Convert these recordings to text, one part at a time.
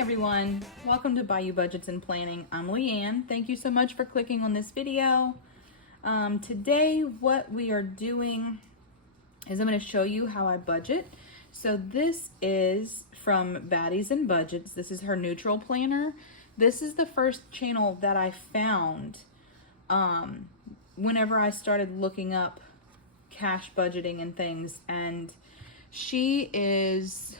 everyone, welcome to Bayou Budgets and Planning. I'm Leanne. Thank you so much for clicking on this video. Today what we are doing is I'm going to show you how I budget. So this is from Baddies and Budgets. This is her neutral planner. This is the first channel that I found whenever I started looking up cash budgeting and things, and she is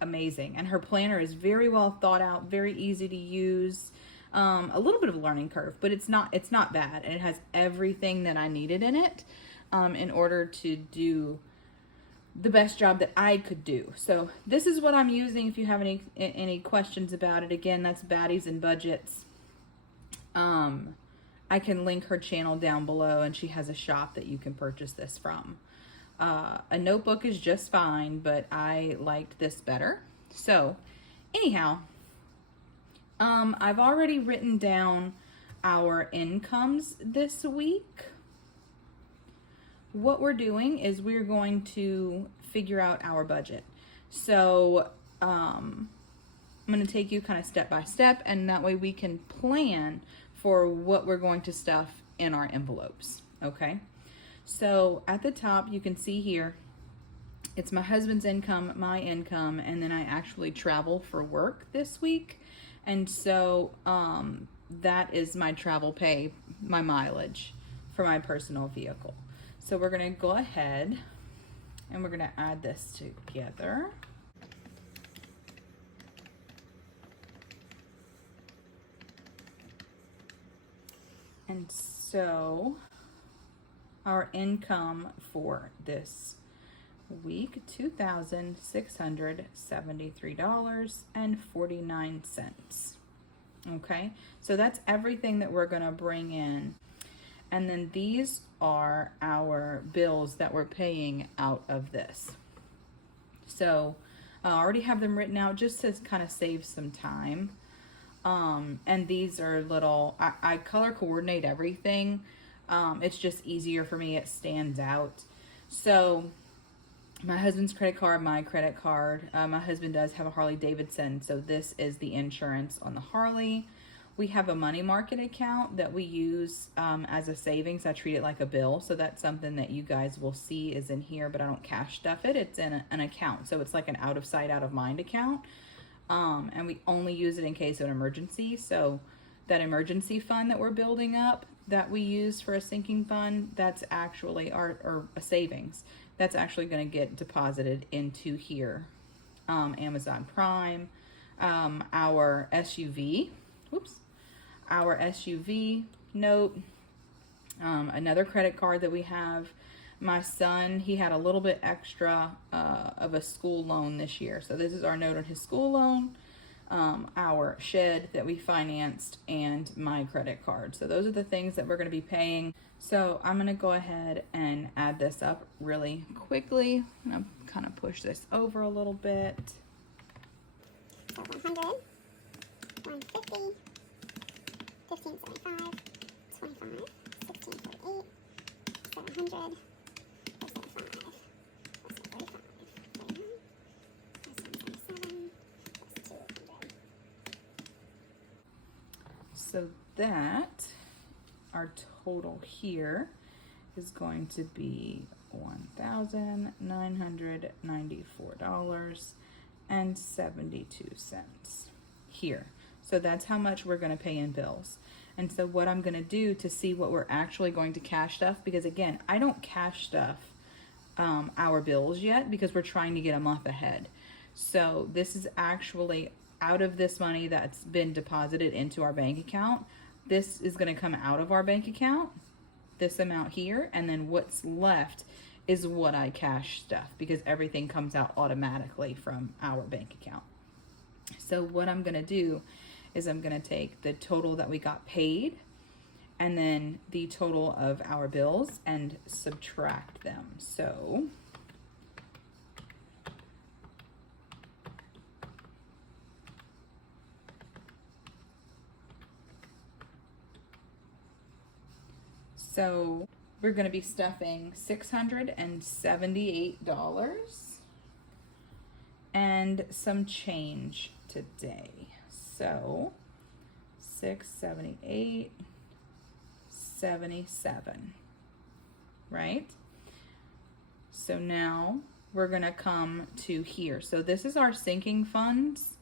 amazing, and her planner is very well thought out, very easy to use. A little bit of a learning curve, but it's not bad, and it has everything that I needed in it in order to do the best job that I could do. So this is what I'm using. If you have any questions about it, again, that's Baddies and Budgets. I can link her channel down below, and she has a shop that you can purchase this from. A notebook is just fine, but I liked this better. So anyhow, I've already written down our incomes this week. What we're doing is we're going to figure out our budget. So I'm going to take you kind of step by step, and that way we can plan for what we're going to stuff in our envelopes. Okay. So at the top, you can see here, it's my husband's income, my income, and then I actually travel for work this week. And so that is my travel pay, my mileage for my personal vehicle. So we're gonna go ahead and we're gonna add this together. And so our income for this week, $2,673.49. Okay, so that's everything that we're gonna bring in. And then these are our bills that we're paying out of this. So I already have them written out just to kind of save some time. And these are little, I color coordinate everything. It's just easier for me. It stands out. So my husband's credit card, my credit card. My husband does have a Harley Davidson, so this is the insurance on the Harley. We have a money market account that we use as a savings. I treat it like a bill, so that's something that you guys will see is in here, but I don't cash stuff it. It's in an account, so it's like an out of sight, out of mind account. And we only use it in case of an emergency. So that emergency fund that we're building up that we use for a sinking fund, that's actually or a savings, that's actually going to get deposited into here. Amazon Prime, our SUV note, another credit card that we have. My son, he had a little bit extra of a school loan this year. So this is our note on his school loan, our shed that we financed, and my credit card. So those are the things that we're going to be paying. So I'm going to go ahead and add this up really quickly. I'm going to kind of push this over a little bit. So 100, 150, 1575, 25, 1648, 700, so that our total here is going to be $1,994.72 here. So that's how much we're going to pay in bills. And so what I'm going to do to see what we're actually going to cash stuff, because again, I don't cash stuff our bills yet because we're trying to get a month ahead. So this is actually out of this money that's been deposited into our bank account. This is going to come out of our bank account, this amount here, and then what's left is what I cash stuff, because everything comes out automatically from our bank account. So what I'm going to do is I'm going to take the total that we got paid and then the total of our bills and subtract them. So we're going to be stuffing $678 and some change today. So 678, 77, right? So now we're gonna come to here. So this is our sinking funds.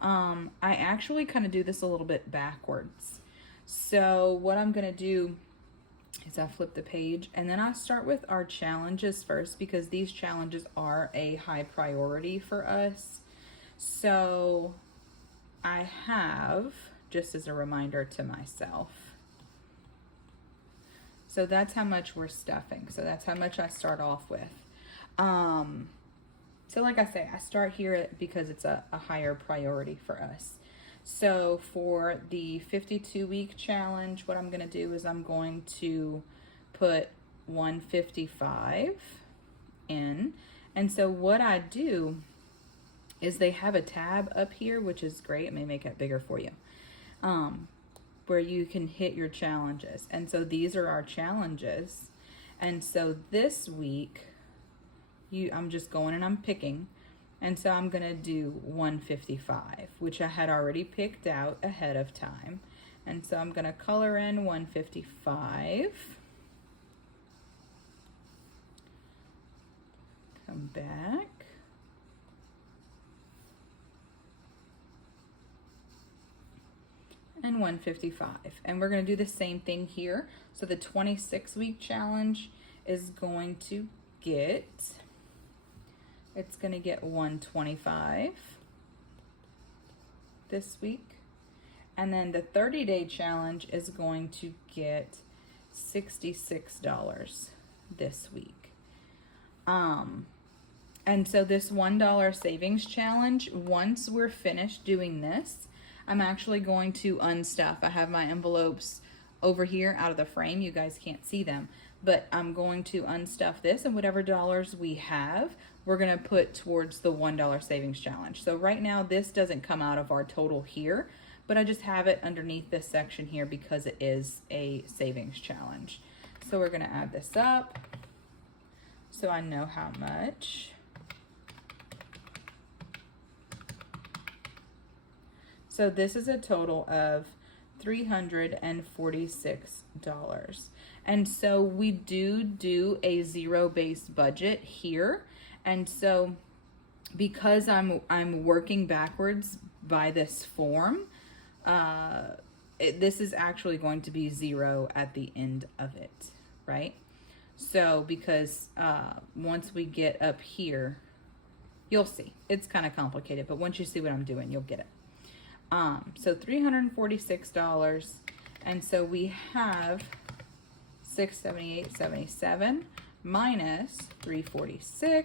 I actually kind of do this a little bit backwards. So what I'm gonna do is I flip the page and then I start with our challenges first, because these challenges are a high priority for us. So I have, just as a reminder to myself, so that's how much we're stuffing. So that's how much I start off with. So like I say, I start here because it's a higher priority for us. So for the 52-week challenge, what I'm going to do is I'm going to put 155 in. And so what I do is they have a tab up here, which is great. It may make it bigger for you, where you can hit your challenges. And so these are our challenges. And so this week, I'm just going and I'm picking. And so I'm going to do 155, which I had already picked out ahead of time. And so I'm going to color in 155. Come back. And 155. And we're going to do the same thing here. So the 26-week challenge is going to get, it's going to get 125 this week. And then the 30-day challenge is going to get $66 this week. And so this $1 savings challenge, once we're finished doing this, I'm actually going to unstuff. I have my envelopes over here out of the frame. You guys can't see them, but I'm going to unstuff this, and whatever dollars we have, we're going to put towards the $1 savings challenge. So right now this doesn't come out of our total here, but I just have it underneath this section here because it is a savings challenge. So we're going to add this up so I know how much. So this is a total of $346. And so we do a zero-based budget here. And so because I'm working backwards by this form, this is actually going to be zero at the end of it, right? So because once we get up here, you'll see. It's kind of complicated, but once you see what I'm doing, you'll get it. So $346, and so we have $678.77 minus $346,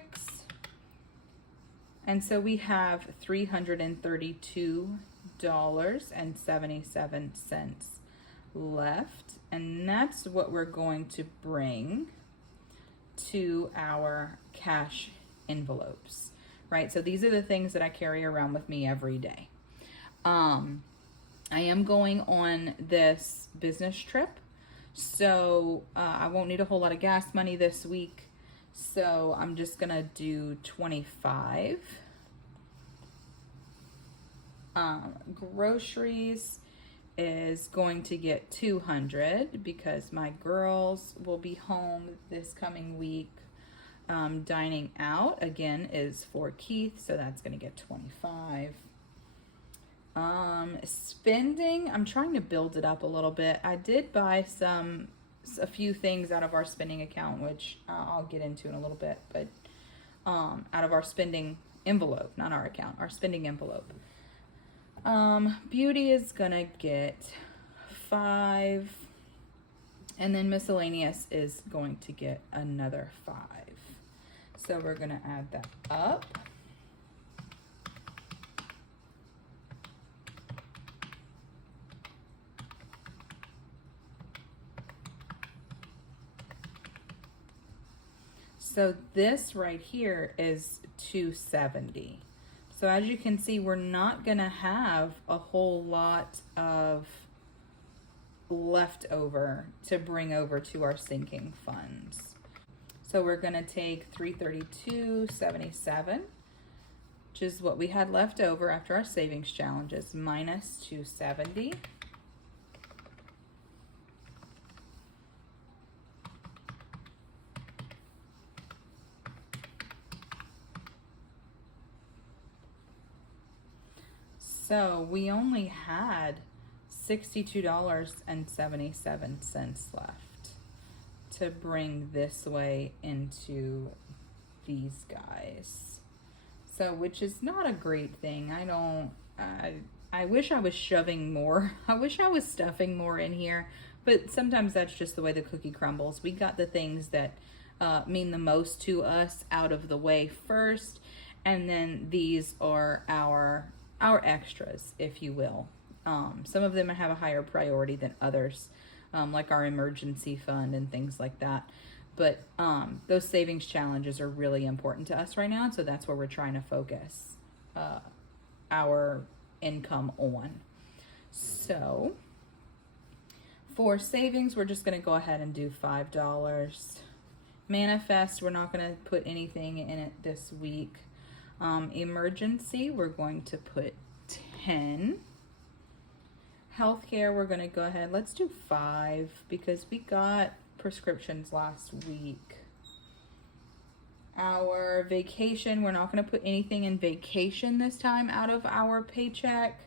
and so we have $332.77 left, and that's what we're going to bring to our cash envelopes, right? So these are the things that I carry around with me every day. I am going on this business trip, so I won't need a whole lot of gas money this week, so I'm just gonna do 25. Groceries is going to get 200 because my girls will be home this coming week. Dining out again is for Keith, so that's gonna get 25. Spending, I'm trying to build it up a little bit. I did buy a few things out of our spending account, which I'll get into in a little bit, but out of our spending envelope, not our account, our spending envelope. Beauty is gonna get 5, and then miscellaneous is going to get another 5. So we're gonna add that up. So this right here is 270. So as you can see, we're not gonna have a whole lot of leftover to bring over to our sinking funds. So we're gonna take 332.77, which is what we had left over after our savings challenges, minus 270. So we only had $62.77 left to bring this way into these guys. So, which is not a great thing. I wish I was shoving more. I wish I was stuffing more in here, but sometimes that's just the way the cookie crumbles. We got the things that mean the most to us out of the way first, and then these are our extras, if you will. Some of them have a higher priority than others, like our emergency fund and things like that. But those savings challenges are really important to us right now, so that's where we're trying to focus our income on. So for savings, we're just going to go ahead and do $5. Manifest, we're not going to put anything in it this week. Emergency, we're going to put 10. Healthcare, we're going to go ahead, let's do 5 because we got prescriptions last week. Our vacation, we're not going to put anything in vacation this time out of our paycheck.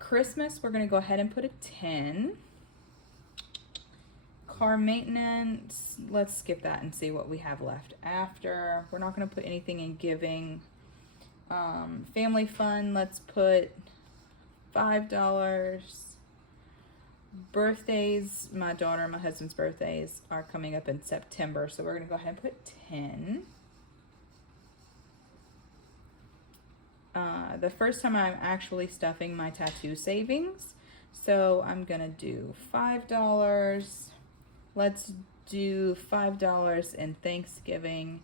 Christmas, we're going to go ahead and put a 10. Car maintenance, let's skip that and see what we have left after. We're not going to put anything in giving. Family fun, let's put $5. Birthdays, my daughter and my husband's birthdays are coming up in September, so we're going to go ahead and put 10. The first time I'm actually stuffing my tattoo savings, so I'm going to do $5. Let's do $5 in Thanksgiving,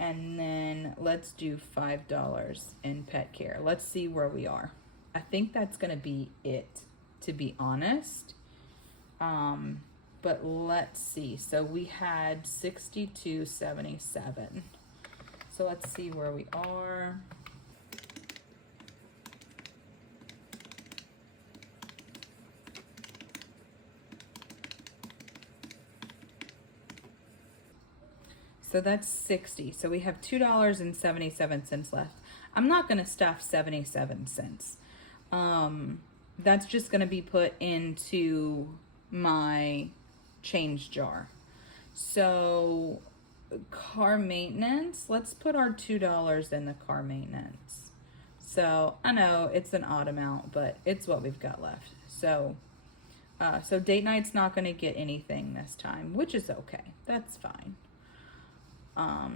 and then let's do $5 in pet care. Let's see where we are. I think that's going to be it, to be honest. But let's see. So we had $62.77. So let's see where we are. So that's 60. So we have $2.77 left. I'm not going to stuff 77 cents. That's just going to be put into my change jar. So car maintenance, let's put our $2 in the car maintenance. So I know it's an odd amount, but it's what we've got left. So date night's not going to get anything this time, which is okay. That's fine.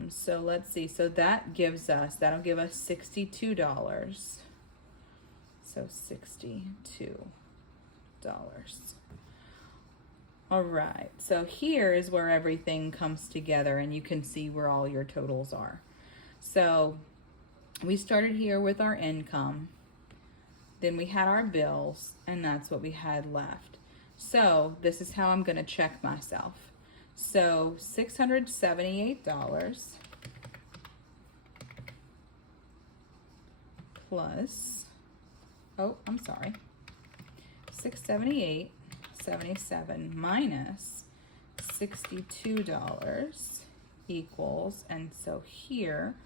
So let's see. So that'll give us $62. So $62. All right. So here is where everything comes together and you can see where all your totals are. So we started here with our income. Then we had our bills, and that's what we had left. So this is how I'm going to check myself. So $678 plus, $678.77 minus $62 equals, and so here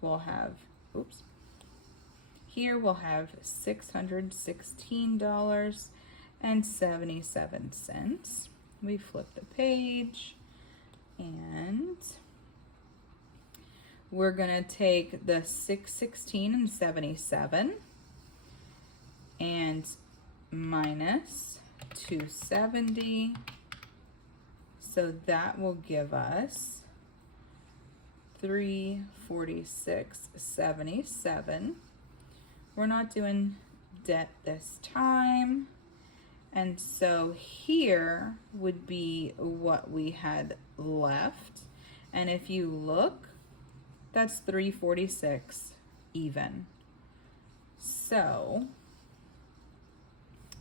we'll have, $616.77. We flip the page and we're gonna take the $616.77 and minus $270. So that will give us $346.77. We're not doing debt this time. And so here would be what we had left. And if you look, that's $346 even. So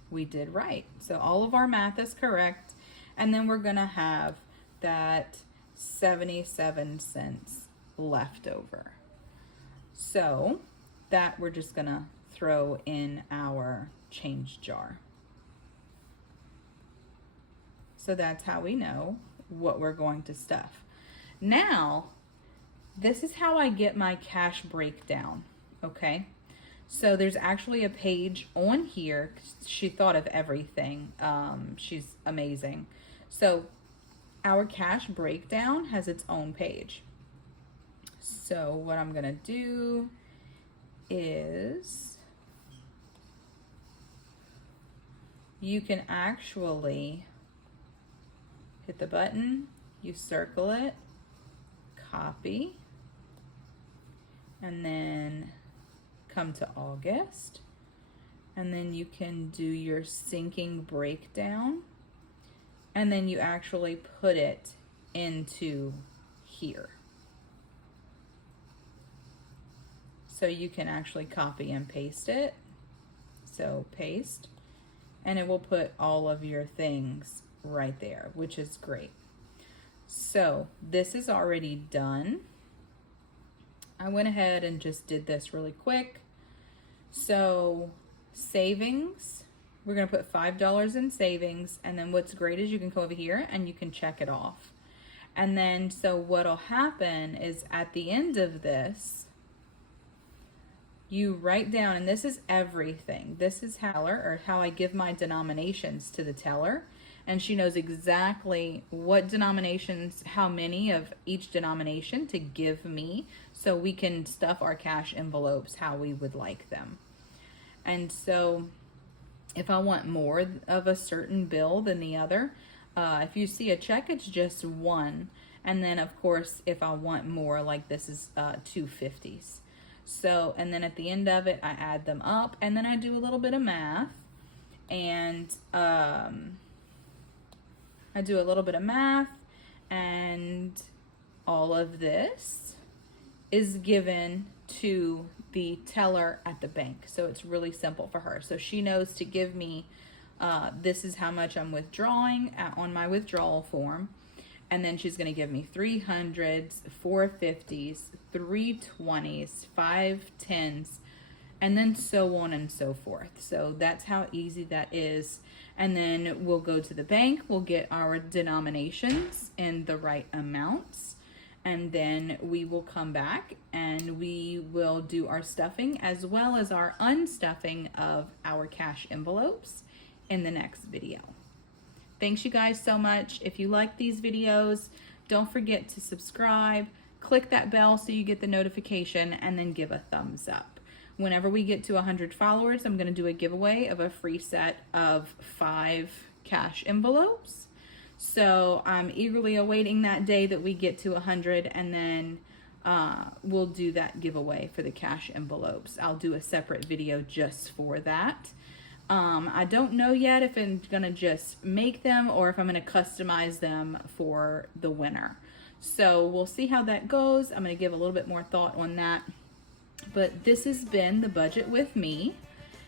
we did right. So all of our math is correct. And then we're gonna have that 77 cents left over. So that we're just gonna throw in our change jar. So that's how we know what we're going to stuff. Now, this is how I get my cash breakdown, okay? So there's actually a page on here. She thought of everything. She's amazing. So our cash breakdown has its own page. So what I'm gonna do is you can actually hit the button, you circle it, copy, and then come to August, and then you can do your sinking breakdown, and then you actually put it into here. So you can actually copy and paste it. So paste, and it will put all of your things right there, which is great. So this is already done. I went ahead and just did this really quick. So savings, we're gonna put $5 in savings, and then what's great is you can go over here and you can check it off. And then so what'll happen is at the end of this, you write down, and this is everything. This is how I give my denominations to the teller, and she knows exactly what denominations, how many of each denomination to give me, so we can stuff our cash envelopes how we would like them. And so if I want more of a certain bill than the other, if you see a check, it's just one. And then of course, if I want more, like this is 250s. So, and then at the end of it, I add them up, and then I do a little bit of math, and all of this is given to the teller at the bank. So it's really simple for her. So she knows to give me, this is how much I'm withdrawing on my withdrawal form. And then she's gonna give me 300s, 450s, 320s, 510s, and then so on and so forth. So that's how easy that is. And then we'll go to the bank, we'll get our denominations in the right amounts, and then we will come back and we will do our stuffing as well as our unstuffing of our cash envelopes in the next video. Thanks you guys so much. If you like these videos, don't forget to subscribe, click that bell so you get the notification, and then give a thumbs up. Whenever we get to 100 followers, I'm gonna do a giveaway of a free set of 5 cash envelopes. So I'm eagerly awaiting that day that we get to 100, and then we'll do that giveaway for the cash envelopes. I'll do a separate video just for that. I don't know yet if I'm gonna just make them or if I'm gonna customize them for the winner. So we'll see how that goes. I'm gonna give a little bit more thought on that. But this has been the budget with me,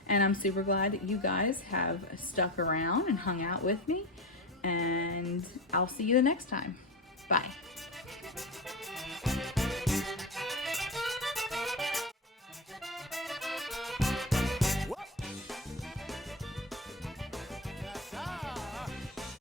and I'm super glad that you guys have stuck around and hung out with me, and I'll see you the next time. Bye.